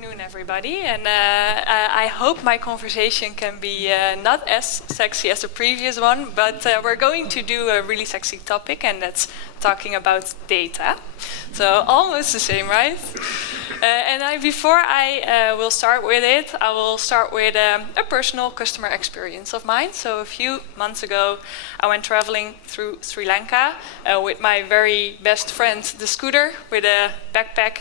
afternoon, everybody, and I hope my conversation can be not as sexy as the previous one, but we're going to do a really sexy topic, and that's talking about data. So almost the same, right? Before I will start with it, I will start with a personal customer experience of mine. So a few months ago, I went traveling through Sri Lanka with my very best friend, the scooter, with a backpack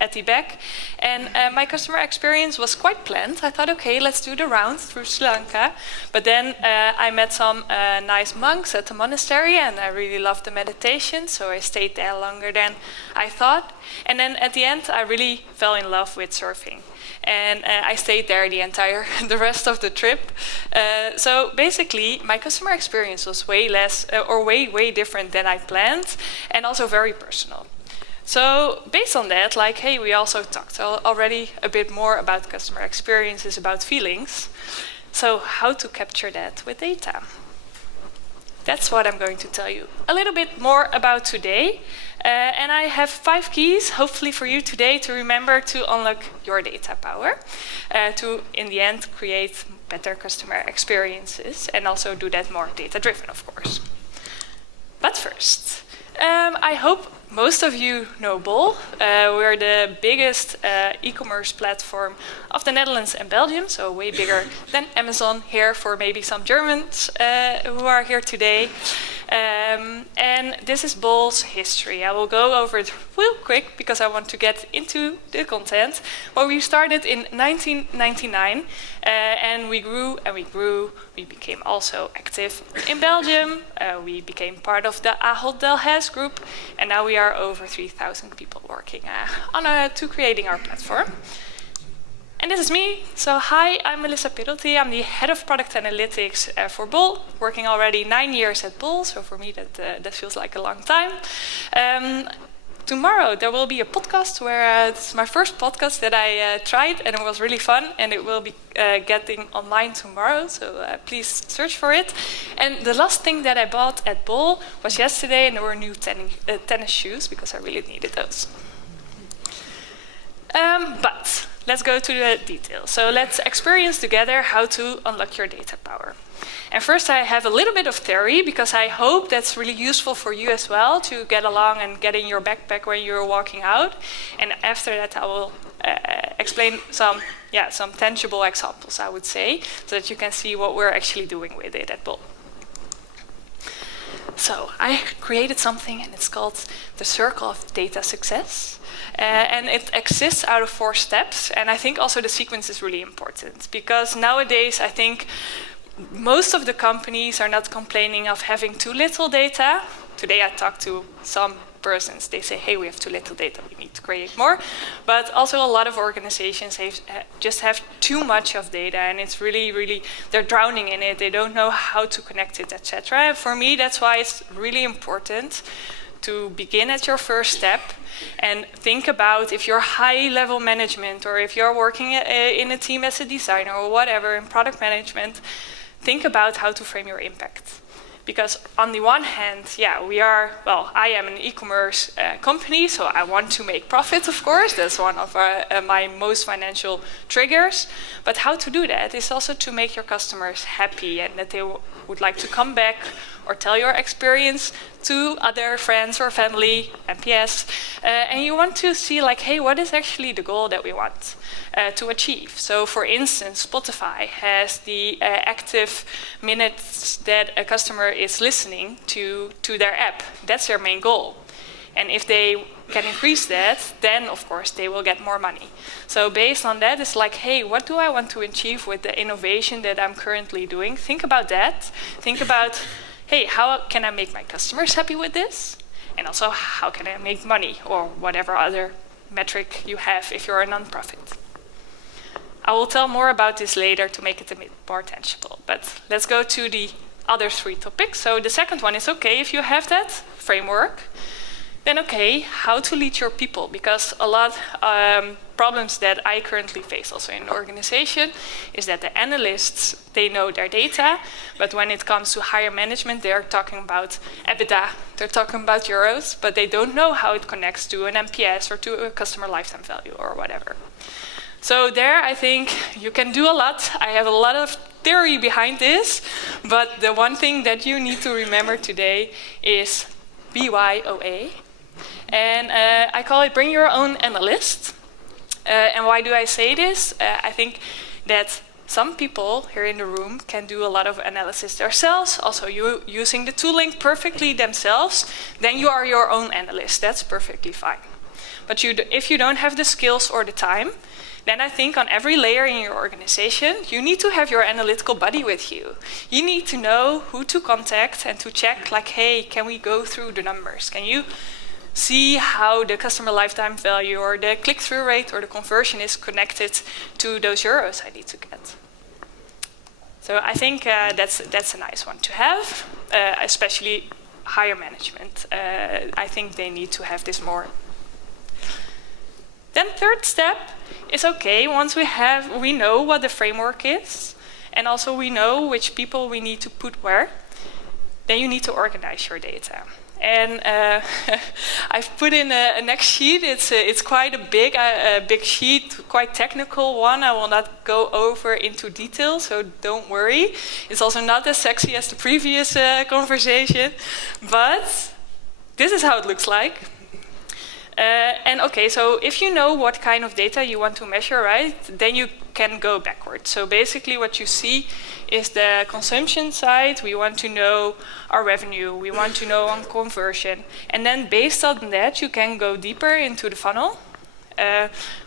at the back. And my customer experience was quite planned. I thought, okay, let's do the round through Sri Lanka. But then I met some nice monks at the monastery, and I really loved the meditation, so I stayed there longer than I thought. And then at the end, I really fell in love with surfing. And I stayed there the rest of the trip. So basically, my customer experience was way different than I planned, and also very personal. So based on that, hey, we also talked already a bit more about customer experiences, about feelings. So how to capture that with data? That's what I'm going to tell you a little bit more about today. And I have 5 keys, hopefully for you today, to remember to unlock your data power, to, in the end, create better customer experiences, and also do that more data-driven, of course. But first, I hope most of you know Bol. We're the biggest e-commerce platform of the Netherlands and Belgium, so way bigger than Amazon here for maybe some Germans who are here today. And this is Bol's history. I will go over it real quick because I want to get into the content. Well, we started in 1999 and we grew and we grew. We became also active in Belgium. We became part of the Ahold Delhaize group, and now we are over 3,000 people working to creating our platform. And this is me. So hi, I'm Melissa Piddlety. I'm the head of product analytics for Bol, working already 9 years at Bol. So for me, that feels like a long time. Tomorrow there will be a podcast where this is my first podcast that I tried, and it was really fun, and it will be getting online tomorrow, so please search for it. And the last thing that I bought at Bol was yesterday, and there were new tennis shoes because I really needed those. But let's go to the details. So let's experience together how to unlock your data power. And first I have a little bit of theory because I hope that's really useful for you as well to get along and get in your backpack when you're walking out. And after that I will explain some tangible examples, I would say, so that you can see what we're actually doing with it at Bol. So I created something, and it's called the Circle of Data Success. And it exists out of 4 steps. And I think also the sequence is really important because nowadays I think most of the companies are not complaining of having too little data. Today I talked to some persons. They say, hey, we have too little data. We need to create more. But also a lot of organizations just have too much of data, and it's really, they're drowning in it. They don't know how to connect it, etc. For me, that's why it's really important to begin at your first step and think about if you're high-level management or if you're working in a team as a designer or whatever in product management, think about how to frame your impact. Because on the one hand, I am an e-commerce company, so I want to make profit, of course. That's one of my most financial triggers. But how to do that is also to make your customers happy and that they would like to come back or tell your experience to other friends or family, NPS. And you want to see, hey, what is actually the goal that we want to achieve? So, for instance, Spotify has the active minutes that a customer is listening to their app. That's their main goal. And if they can increase that, then, of course, they will get more money. So based on that, it's hey, what do I want to achieve with the innovation that I'm currently doing? Think about that. Think about, hey, how can I make my customers happy with this? And also, how can I make money, or whatever other metric you have if you're a nonprofit. I will tell more about this later to make it a bit more tangible. But let's go to the other 3 topics. So the second one is, okay, if you have that framework, then okay, how to lead your people? Because a lot problems that I currently face also in the organization is that the analysts, they know their data, but when it comes to higher management, they're talking about EBITDA, they're talking about euros, but they don't know how it connects to an NPS or to a customer lifetime value or whatever. So there, I think you can do a lot. I have a lot of theory behind this, but the one thing that you need to remember today is BYOA. And I call it bring your own analyst. And why do I say this? I think that some people here in the room can do a lot of analysis themselves, also using the tooling perfectly themselves. Then you are your own analyst. That's perfectly fine. But if you don't have the skills or the time, then I think on every layer in your organization, you need to have your analytical buddy with you. You need to know who to contact and to check, like, hey, can we go through the numbers? Can you see how the customer lifetime value or the click-through rate or the conversion is connected to those euros I need to get? So I think that's a nice one to have, especially higher management. I think they need to have this more. Then third step is, okay, once we know what the framework is, and also we know which people we need to put where, then you need to organize your data. And I've put in a next sheet. It's quite a big sheet, quite technical one. I will not go over into detail, so don't worry. It's also not as sexy as the previous conversation, but this is how it looks like. And okay, so if you know what kind of data you want to measure, right, then you can go backwards. So basically what you see is the consumption side. We want to know our revenue. We want to know on conversion. And then based on that, you can go deeper into the funnel.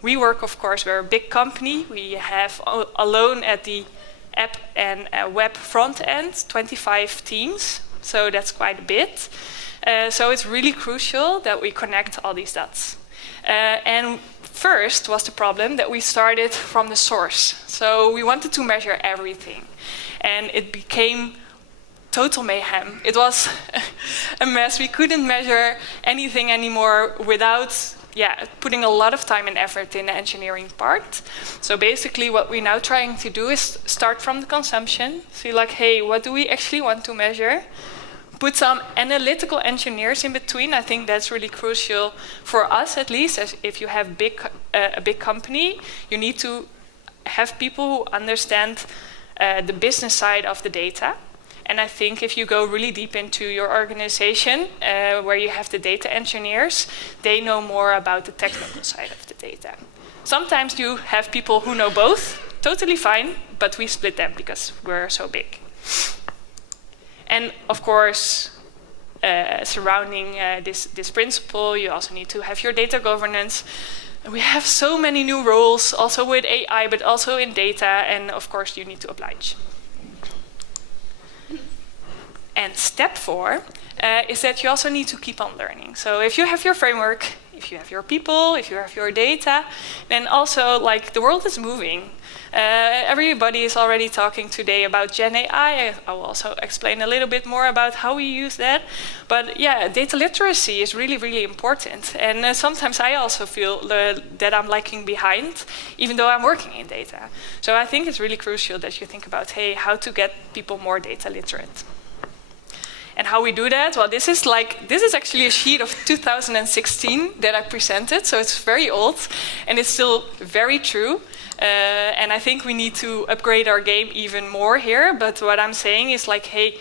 We work, of course, we're a big company. We have alone at the app and web front end, 25 teams. So that's quite a bit. So it's really crucial that we connect all these dots. And first was the problem that we started from the source. So we wanted to measure everything. And it became total mayhem. It was a mess. We couldn't measure anything anymore without putting a lot of time and effort in the engineering part. So basically what we're now trying to do is start from the consumption. See, like, hey, what do we actually want to measure? Put some analytical engineers in between. I think that's really crucial for us, at least. As if you have a big company, you need to have people who understand the business side of the data. And I think if you go really deep into your organization, where you have the data engineers, they know more about the technical side of the data. Sometimes you have people who know both, totally fine, but we split them because we're so big. And of course, surrounding this principle, you also need to have your data governance. We have so many new roles, also with AI, but also in data, and of course, you need to oblige. And step 4 is that you also need to keep on learning. So if you have your framework, if you have your people, if you have your data, then also, like, the world is moving. Everybody is already talking today about Gen AI. I will also explain a little bit more about how we use that. But yeah, data literacy is really, really important. And sometimes I also feel that I'm lagging behind, even though I'm working in data. So I think it's really crucial that you think about, hey, how to get people more data literate. And how we do that? Well, this is actually a sheet of 2016 that I presented, so it's very old, and it's still very true. And I think we need to upgrade our game even more here. But what I'm saying is, like, hey,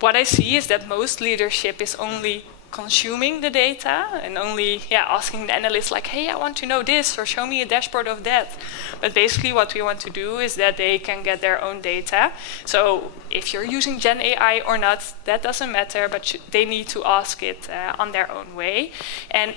what I see is that most leadership is only consuming the data and only asking the analyst, like, hey, I want to know this, or show me a dashboard of that. But basically what we want to do is that they can get their own data. So if you're using Gen AI or not, that doesn't matter, but they need to ask it on their own way. And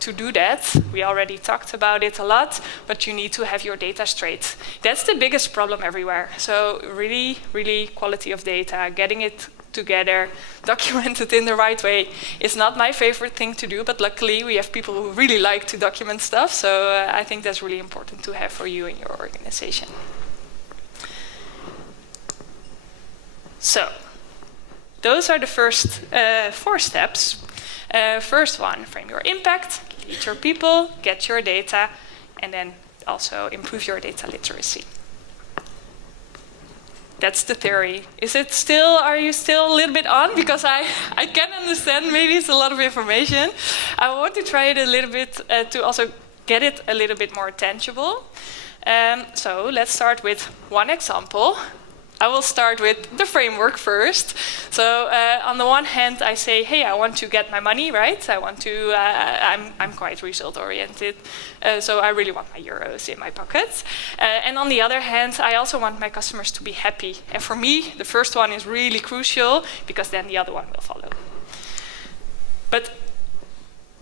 to do that, we already talked about it a lot, but you need to have your data straight. That's the biggest problem everywhere. So really, really quality of data, getting it together, documented in the right way. It's not my favorite thing to do, but luckily we have people who really like to document stuff, so I think that's really important to have for you in your organization. So, those are the first 4 steps. First one, frame your impact, lead your people, get your data, and then also improve your data literacy. That's the theory. Are you still a little bit on? Because I can understand, maybe it's a lot of information. I want to try it a little bit to also get it a little bit more tangible. So let's start with one example. I will start with the framework first. So on the one hand, I say, hey, I want to get my money, right? I want to, I'm quite result-oriented, so I really want my euros in my pockets. And on the other hand, I also want my customers to be happy. And for me, the first one is really crucial, because then the other one will follow. But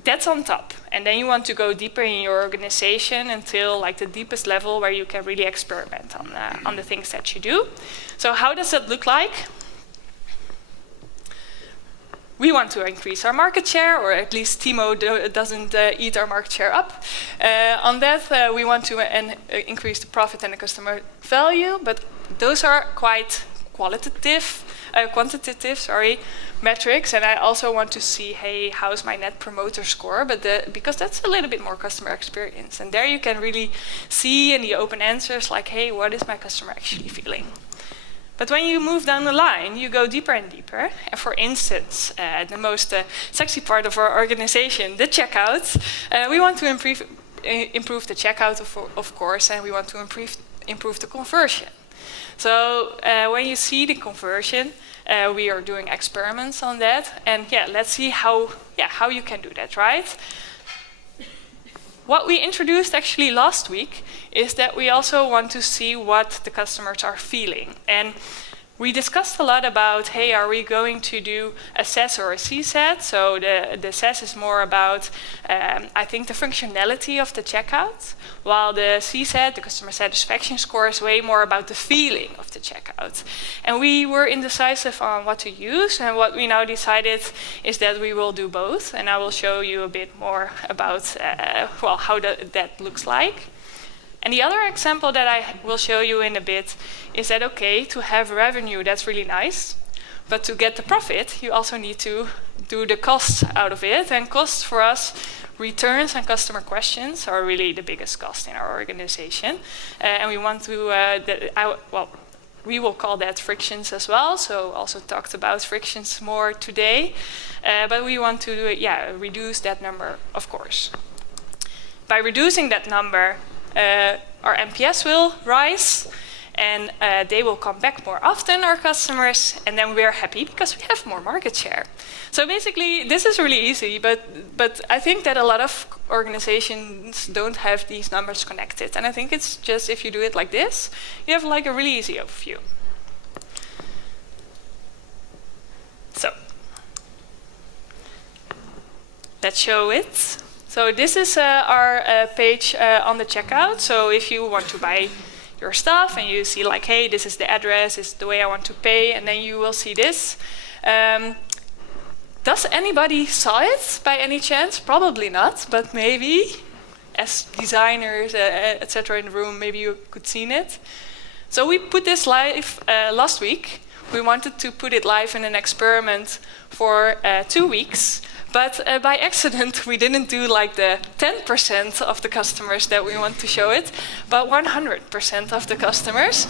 that's on top. And then you want to go deeper in your organization until like the deepest level where you can really experiment on the things that you do. So how does that look like? We want to increase our market share, or at least Timo doesn't eat our market share up. On that, we want to increase the profit and the customer value, but those are quite quantitative metrics, and I also want to see, hey, how's my net promoter score? But because that's a little bit more customer experience, and there you can really see in the open answers, like, hey, what is my customer actually feeling? But when you move down the line, you go deeper and deeper. And for instance, the most sexy part of our organization, the checkout, we want to improve the checkout, of course, and we want to improve the conversion. So when you see the conversion, we are doing experiments on that, and yeah, let's see how you can do that, right? What we introduced actually last week is that we also want to see what the customers are feeling. And we discussed a lot about, hey, are we going to do a SES or a CSAT? So the SES is more about, I think, the functionality of the checkout, while the CSAT, the customer satisfaction score, is way more about the feeling of the checkout. And we were indecisive on what to use, and what we now decided is that we will do both, and I will show you a bit more about, how that looks like. And the other example that I will show you in a bit is that, okay, to have revenue, that's really nice. But to get the profit, you also need to do the costs out of it. And costs for us, returns and customer questions are really the biggest cost in our organization. And we want to, we will call that frictions as well. So also talked about frictions more today. But we want to, reduce that number, of course. By reducing that number, our NPS will rise, and they will come back more often, our customers, and then we're happy because we have more market share. So basically, this is really easy, but I think that a lot of organizations don't have these numbers connected, and I think it's just if you do it like this, you have like a really easy overview. So let's show it. So this is our page on the checkout. So if you want to buy your stuff and you see like, hey, this is the address, this is the way I want to pay, and then you will see this. Does anybody saw it by any chance? Probably not, but maybe as designers, etc. in the room, maybe you could seen it. So we put this live last week. We wanted to put it live in an experiment for 2 weeks. But by accident, we didn't do like the 10% of the customers that we want to show it, but 100% of the customers.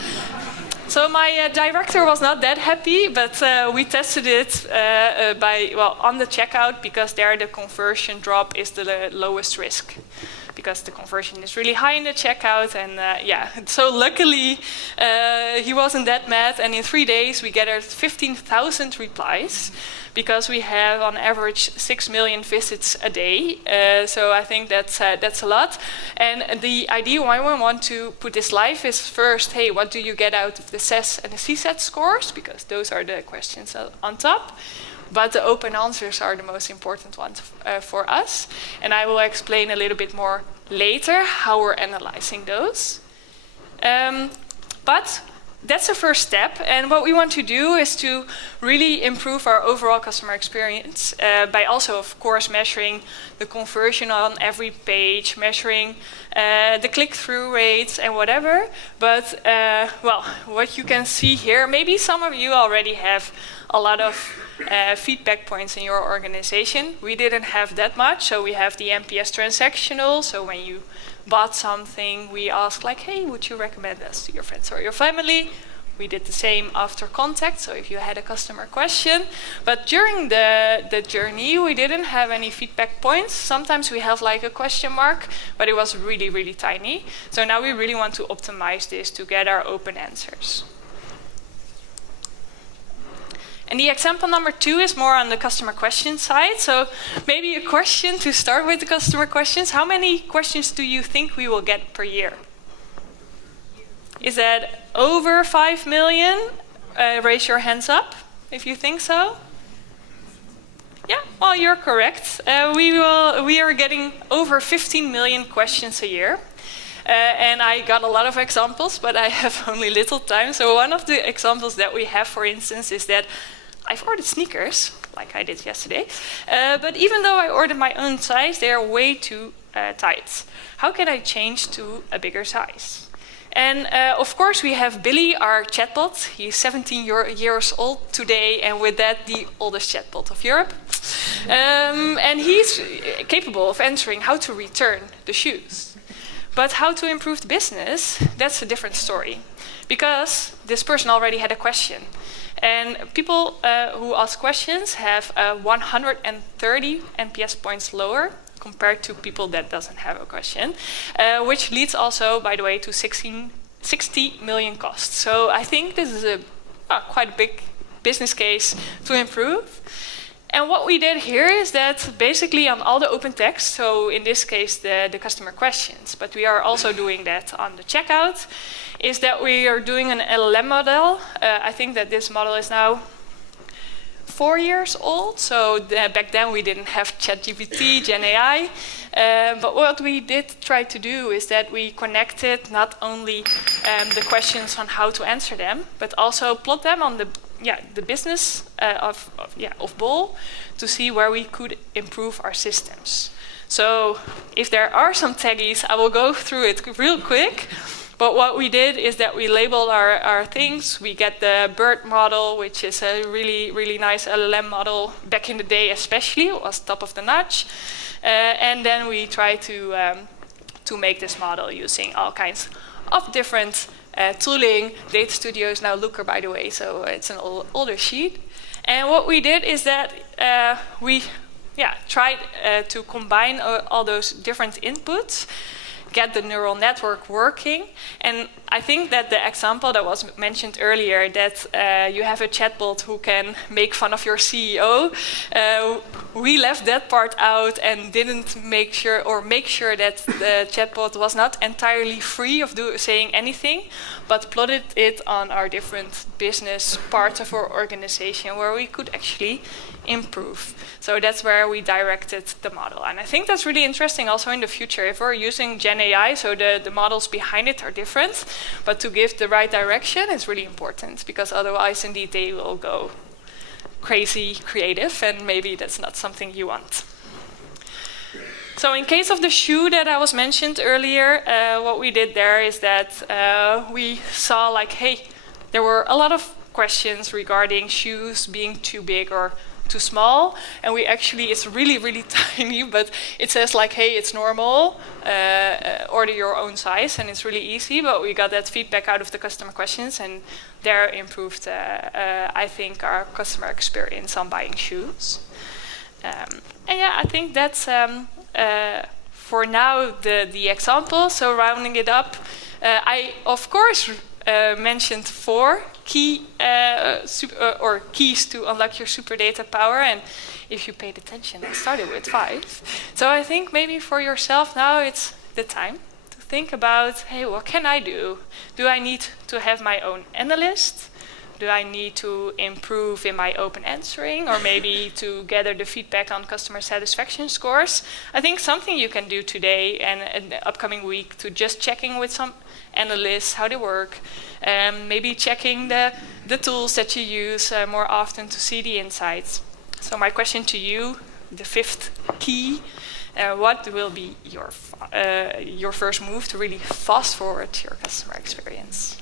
So my director was not that happy, but we tested it on the checkout, because there the conversion drop is the lowest risk, because the conversion is really high in the checkout. And so luckily he wasn't that mad, and in 3 days we gathered 15,000 replies, because we have on average 6 million visits a day. So I think that's a lot. And the idea why we want to put this live is first, hey, what do you get out of the SES and the CSAT scores? Because those are the questions on top. But the open answers are the most important ones for us. And I will explain a little bit more later how we're analyzing those. But that's the first step, and what we want to do is to really improve our overall customer experience by also, of course, measuring the conversion on every page, measuring the click-through rates and whatever. But, what you can see here, maybe some of you already have a lot of feedback points in your organization. We didn't have that much, so we have the NPS transactional, so when you bought something, we ask like, hey, would you recommend us to your friends or your family? We did the same after contact, so if you had a customer question. But during the journey, we didn't have any feedback points. Sometimes we have like a question mark, but it was really, really tiny. So now we really want to optimize this to get our open answers. And the example number 2 is more on the customer question side. So maybe a question to start with the customer questions. How many questions do you think we will get per year? Is that over 5 million? Raise your hands up if you think so. Yeah, well, you're correct. We are getting over 15 million questions a year. And I got a lot of examples, but I have only little time. So one of the examples that we have, for instance, is that I've ordered sneakers, like I did yesterday. But even though I ordered my own size, they are way too tight. How can I change to a bigger size? And of course, we have Billy, our chatbot. He's 17 years old today, and with that, the oldest chatbot of Europe. And he's capable of answering how to return the shoes. But how to improve the business, that's a different story. Because this person already had a question. And people who ask questions have 130 NPS points lower compared to people that doesn't have a question, which leads also, by the way, to 60 million costs. So I think this is a quite a big business case to improve. And what we did here is that basically on all the open text, so in this case the customer questions, but we are also doing that on the checkout, is that we are doing an LLM model. I think that this model is now 4 years old, so back then we didn't have ChatGPT, GenAI, but what we did try to do is that we connected not only the questions on how to answer them, but also plot them on the business of Bol to see where we could improve our systems. So if there are some taggies, I will go through it real quick. But what we did is that we labeled our things. We get the BERT model, which is a really, really nice LLM model. Back in the day especially, it was top of the notch. And then we try to make this model using all kinds of different tooling. Data Studio is now Looker, by the way, so it's an older sheet. And what we did is that we tried to combine all those different inputs, get the neural network working. And I think that the example that was mentioned earlier, that you have a chatbot who can make fun of your CEO, we left that part out and didn't make sure that the chatbot was not entirely free of saying anything, but plotted it on our different business parts of our organization where we could actually improve. So that's where we directed the model. And I think that's really interesting also in the future. If we're using Gen AI, so the models behind it are different, but to give the right direction is really important, because otherwise indeed they will go crazy creative, and maybe that's not something you want. So in case of the shoe that I was mentioned earlier, what we did there is that we saw like, hey, there were a lot of questions regarding shoes being too big or too small, and we actually, it's really, really tiny, but it says like, hey, it's normal, order your own size, and it's really easy, but we got that feedback out of the customer questions, and there improved, I think, our customer experience on buying shoes. And yeah, I think that's, for now, the example. So rounding it up, I, of course, mentioned 4 keys to unlock your super data power, and if you paid attention, I started with 5. So I think maybe for yourself now it's the time to think about, hey, what can I do? Do I need to have my own analyst? Do I need to improve in my open answering, or maybe to gather the feedback on customer satisfaction scores? I think something you can do today and in the upcoming week to just checking with some analysts how they work, maybe checking the tools that you use more often to see the insights. So my question to you, the 5th key, what will be your first move to really fast forward your customer experience?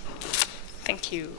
Thank you.